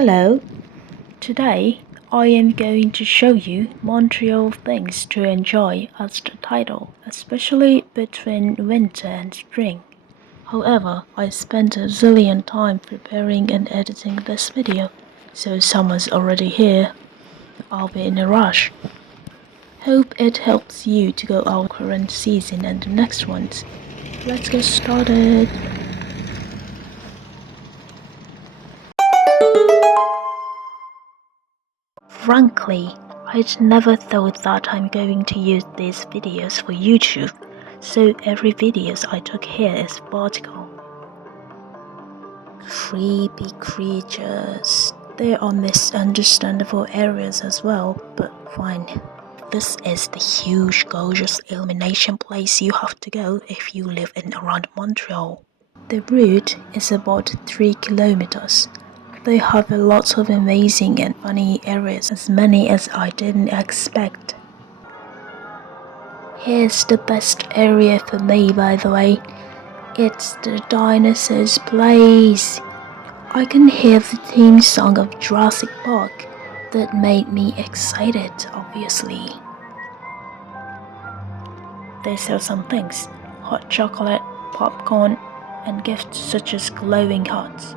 Hello, today I am going to show you Montreal things to enjoy as the title, especially between winter and spring. However, I spent a zillion time preparing and editing this video, so summer's already here. I'll be in a rush. Hope it helps you to go our current season and the next ones. Let's get started. Frankly, I'd never thought that I'm going to use these videos for YouTube, so every videos I took here is vertical. Creepy creatures. There are misunderstandable areas as well, but fine. This is the huge gorgeous illumination place you have to go if you live in around Montreal. The route is about 3 kilometers. They have a lot of amazing and funny areas, as many as I didn't expect. Here's the best area for me, by the way. It's the dinosaurs place. I can hear the theme song of Jurassic Park. That made me excited, obviously. They sell some things: hot chocolate, popcorn, and gifts such as glowing hearts.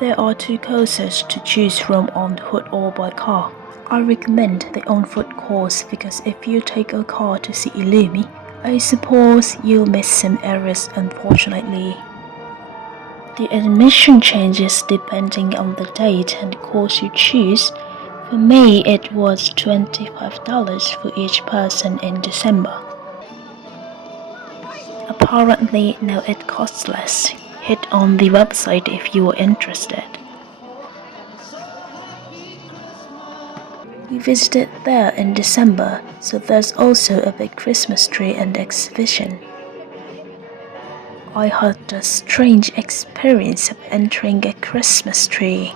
There are 2 courses to choose from on foot or by car. I recommend the on-foot course because if you take a car to see Illumi, I suppose you'll miss some areas unfortunately. The admission changes depending on the date and course you choose. For me, it was $25 for each person in December. Apparently now it costs less. Hit on the website if you are interested. We visited there in December, so there's also a big Christmas tree and exhibition. I had a strange experience of entering a Christmas tree.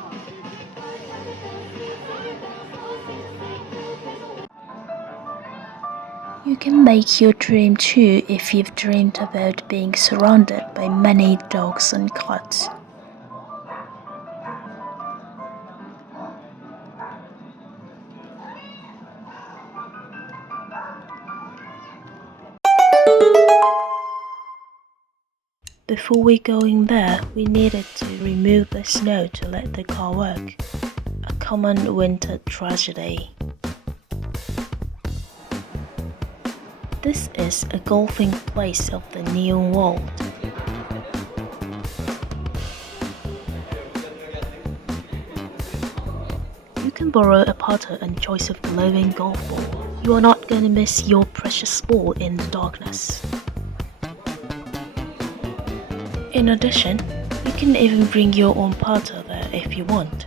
You can make your dream too if you've dreamed about being surrounded by many dogs and cats. Before we going there, we needed to remove the snow to let the car work. A common winter tragedy. This is a golfing place of the neon world. You can borrow a putter and choice of glowing golf ball. You are not gonna miss your precious ball in the darkness. In addition, you can even bring your own putter there if you want.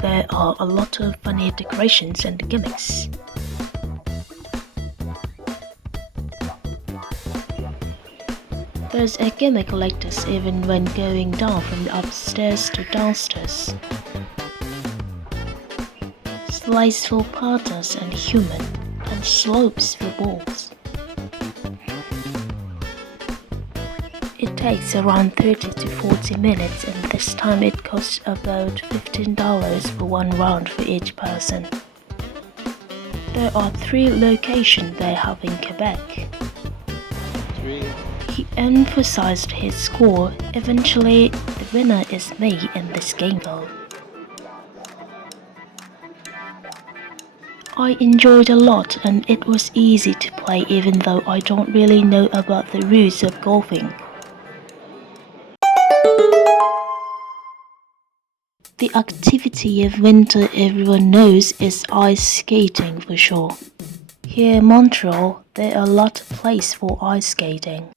There are a lot of funny decorations and gimmicks. There's a gimmick like this even when going down from upstairs to downstairs. Slides for putters and human, and slopes for balls. It takes around 30 to 40 minutes, and this time it costs about $15 for one round for each person. There are 3 locations they have in Quebec. He emphasized his score. Eventually, the winner is me in this game though. I enjoyed a lot and it was easy to play even though I don't really know about the rules of golfing. The activity of winter everyone knows is ice skating for sure. Here in Montreal, there are a lot of places for ice skating.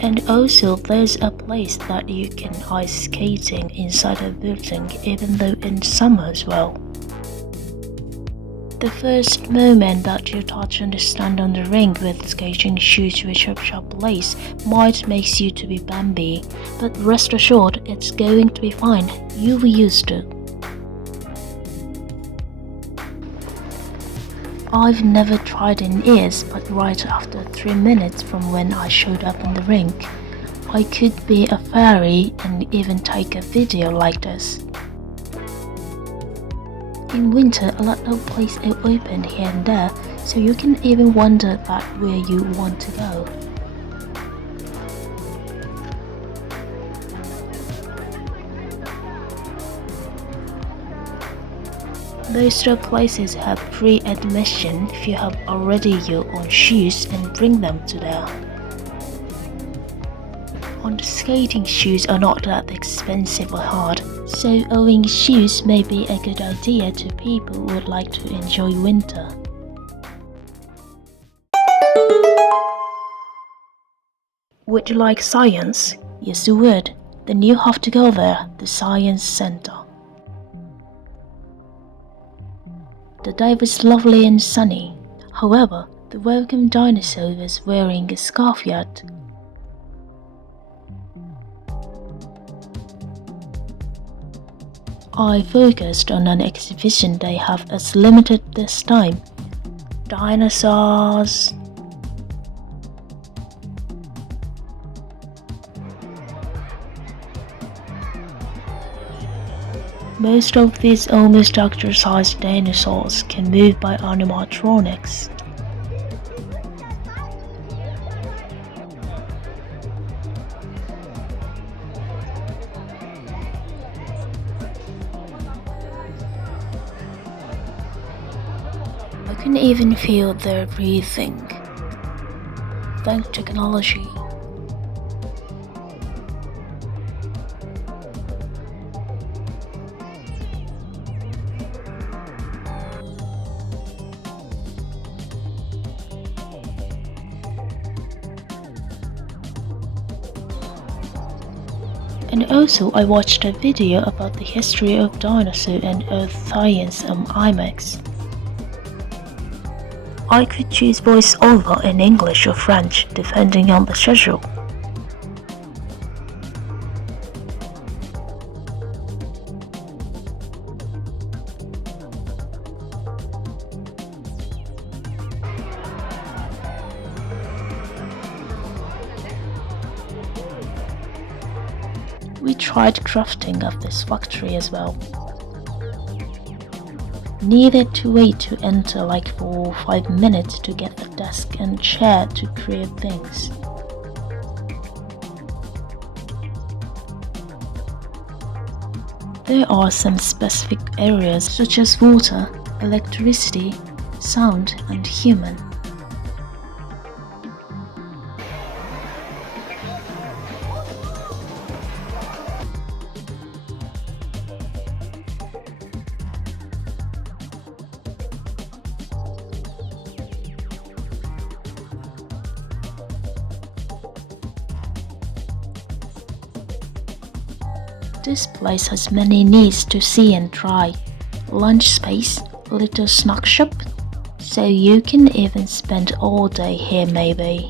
And also there's a place that you can ice skating inside a building even though in summer as well. The first moment that you touch and stand on the ring with skating shoes with sharp lace might make you to be Bambi, but rest assured it's going to be fine, you'll be used to. I've never tried in years, but right after 3 minutes from when I showed up in the rink, I could be a fairy and even take a video like this. In winter, a lot of places are open here and there, so you can even wonder that where you want to go. Most of places have free admission if you have already your own shoes and bring them to there. And skating shoes are not that expensive or hard, so owning shoes may be a good idea to people who would like to enjoy winter. Would you like science? Yes, you would. Then you have to go there, the Science Center. The day was lovely and sunny. However, the welcome dinosaur was wearing a scarf yet. I focused on an exhibition they have as limited this time. Dinosaurs. Most of these almost doctor-sized dinosaurs can move by animatronics. I can even feel their breathing. Thank technology. And also I watched a video about the history of dinosaur and earth science on IMAX. I could choose voice-over in English or French depending on the schedule. We tried crafting at this factory as well. Needed to wait to enter like for 5 minutes to get the desk and chair to create things. There are some specific areas such as water, electricity, sound, and human. This place has many needs to see and try. Lunch space, little snack shop, so you can even spend all day here maybe.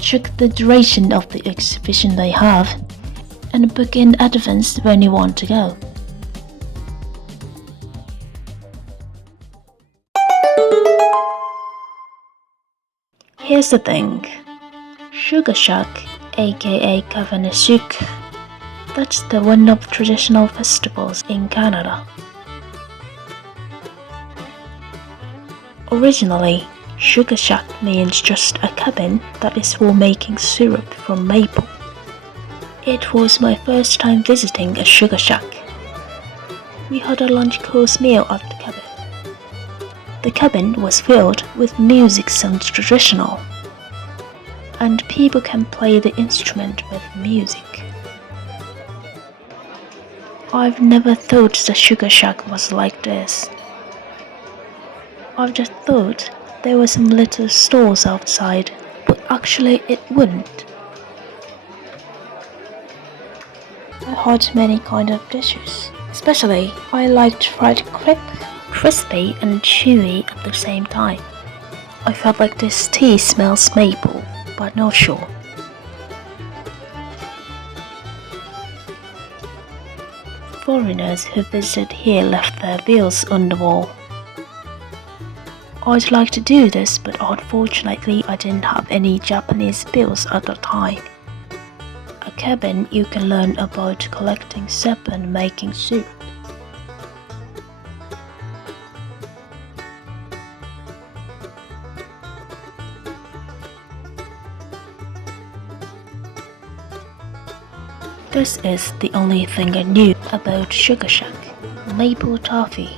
Check the duration of the exhibition they have, and book in advance when you want to go. Here's the thing. Sugar Shack, aka Kavanagh, that's the one of traditional festivals in Canada. Originally, Sugar Shack means just a cabin that is for making syrup from maple. It was my first time visiting a Sugar Shack. We had a lunch course meal at the cabin. The cabin was filled with music sounds traditional, and people can play the instrument with music. I've never thought the Sugar Shack was like this. I've just thought there were some little stores outside, but actually it wouldn't. I had many kind of dishes. Especially, I liked fried crepe, crispy and chewy at the same time. I felt like this tea smells maple, but not sure. Foreigners who visited here left their bills on the wall. I'd like to do this, but unfortunately I didn't have any Japanese bills at the time. A cabin you can learn about collecting sap and making soup. This is the only thing I knew about Sugar Shack. Maple toffee.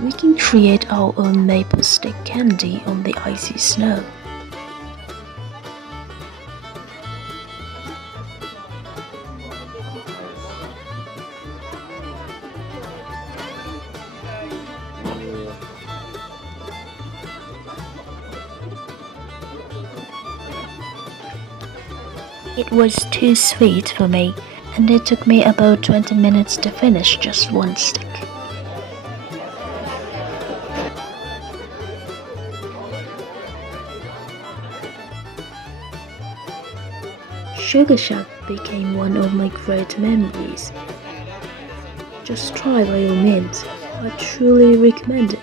We can create our own maple stick candy on the icy snow. It was too sweet for me, and it took me about 20 minutes to finish just one stick. Sugar Shack became one of my great memories. Just try by all means, I truly recommend it.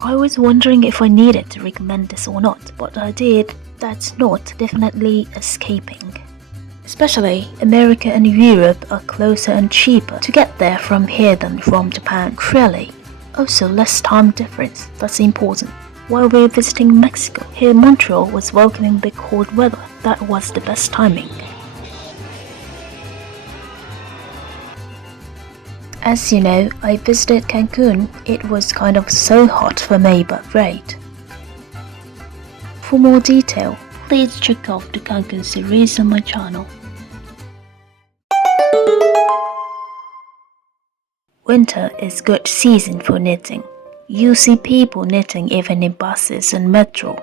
I was wondering if I needed to recommend this or not, but I did. That's not definitely escaping. Especially, America and Europe are closer and cheaper to get there from here than from Japan, really. Also, less time difference, that's important. While we were visiting Mexico, here Montreal was welcoming the cold weather. That was the best timing. As you know, I visited Cancun. It was kind of so hot for me, but great. For more detail, please check out the Cancun series on my channel. Winter is good season for knitting. You see people knitting even in buses and metro.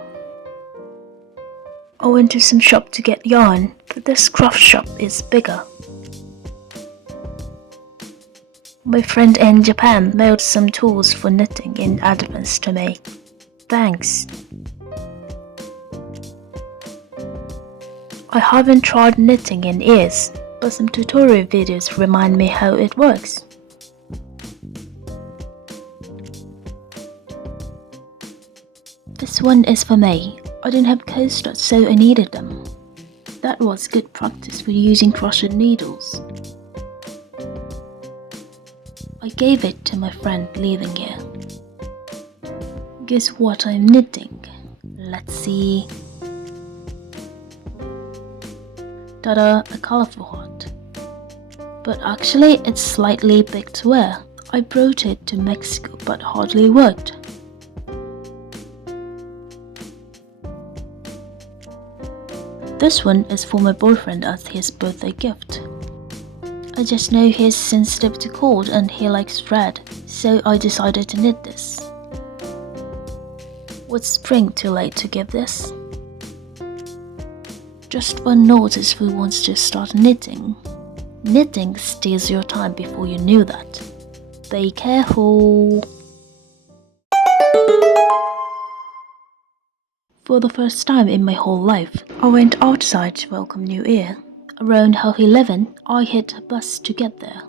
I went to some shop to get yarn, but this craft shop is bigger. My friend in Japan mailed some tools for knitting in advance to me. Thanks. I haven't tried knitting in years, but some tutorial videos remind me how it works. This one is for me. I didn't have coasters, so I needed them. That was good practice for using crochet needles. I gave it to my friend living here. Guess what I'm knitting? Let's see. Ta-da, a colorful heart. But actually it's slightly big to wear. I brought it to Mexico but hardly worked. This one is for my boyfriend as his birthday gift. I just know he's sensitive to cold and he likes red, so I decided to knit this. Was spring too late to give this? Just one notice who wants to start knitting. Knitting steals your time before you knew that. Be careful! For the first time in my whole life, I went outside to welcome New Year. Around 11:30, I hit a bus to get there.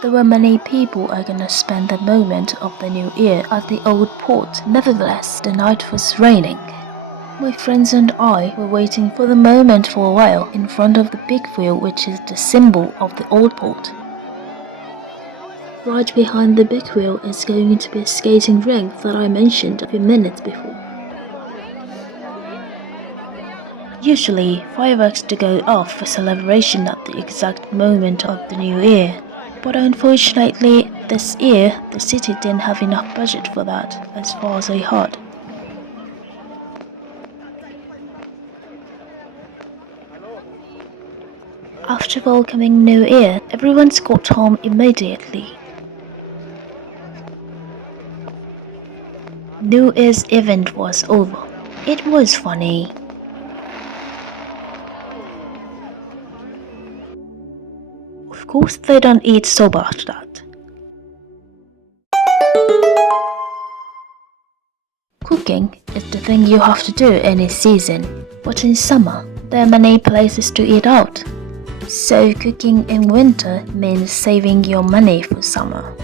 There were many people are gonna spend the moment of the New Year at the old port. Nevertheless, the night was raining. My friends and I were waiting for the moment for a while in front of the big wheel, which is the symbol of the old port. Right behind the big wheel is going to be a skating rink that I mentioned a few minutes before. Usually, fireworks do go off for celebration at the exact moment of the New Year. But unfortunately, this year, the city didn't have enough budget for that, as far as I heard. After welcoming New Year, everyone's got home immediately. New Year's event was over. It was funny. Of course they don't eat soba after that. Cooking is the thing you have to do any season, but in summer, there are many places to eat out. So cooking in winter means saving your money for summer.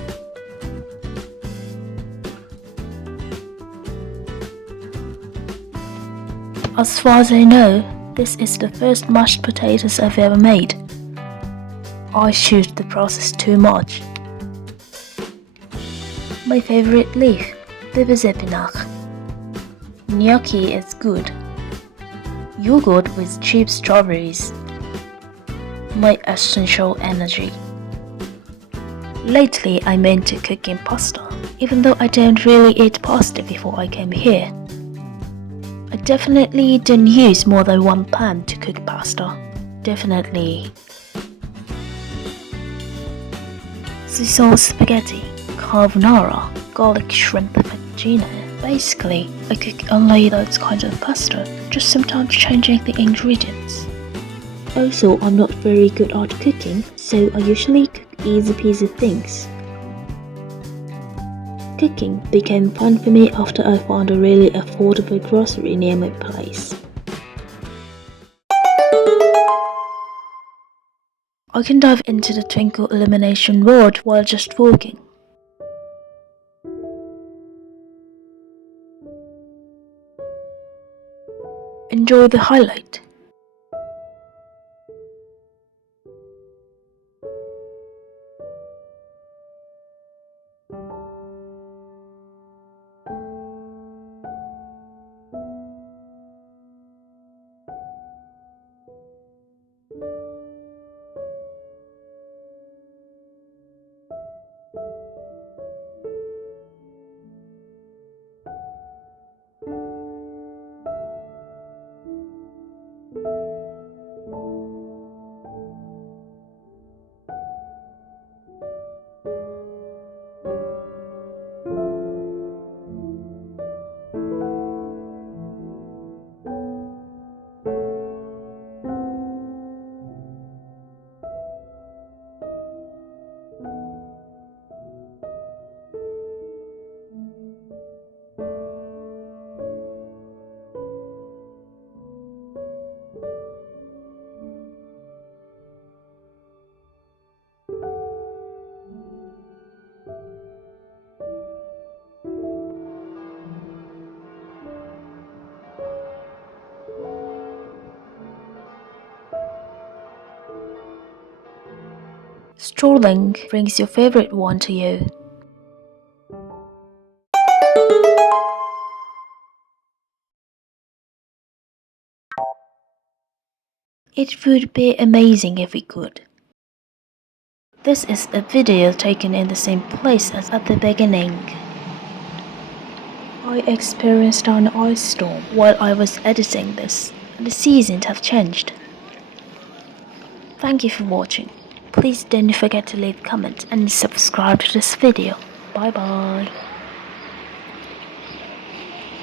As far as I know, this is the first mashed potatoes I've ever made. I shoot the process too much. My favorite leaf, bibizepinach. Gnocchi is good. Yogurt with cheap strawberries. My essential energy. Lately I'm into cooking pasta, even though I don't really eat pasta before I came here. I definitely don't use more than one pan to cook pasta. Definitely. Sisal spaghetti, carbonara, garlic shrimp fettuccine. Basically, I cook only those kinds of pasta, just sometimes changing the ingredients. Also, I'm not very good at cooking, so I usually cook easy peasy things. Cooking became fun for me after I found a really affordable grocery near my place. I can dive into the twinkle illumination world while just walking. Enjoy the highlight. Strolling brings your favorite one to you. It would be amazing if we could. This is a video taken in the same place as at the beginning. I experienced an ice storm while I was editing this, and the seasons have changed. Thank you for watching. Please don't forget to leave comments and subscribe to this video. Bye bye.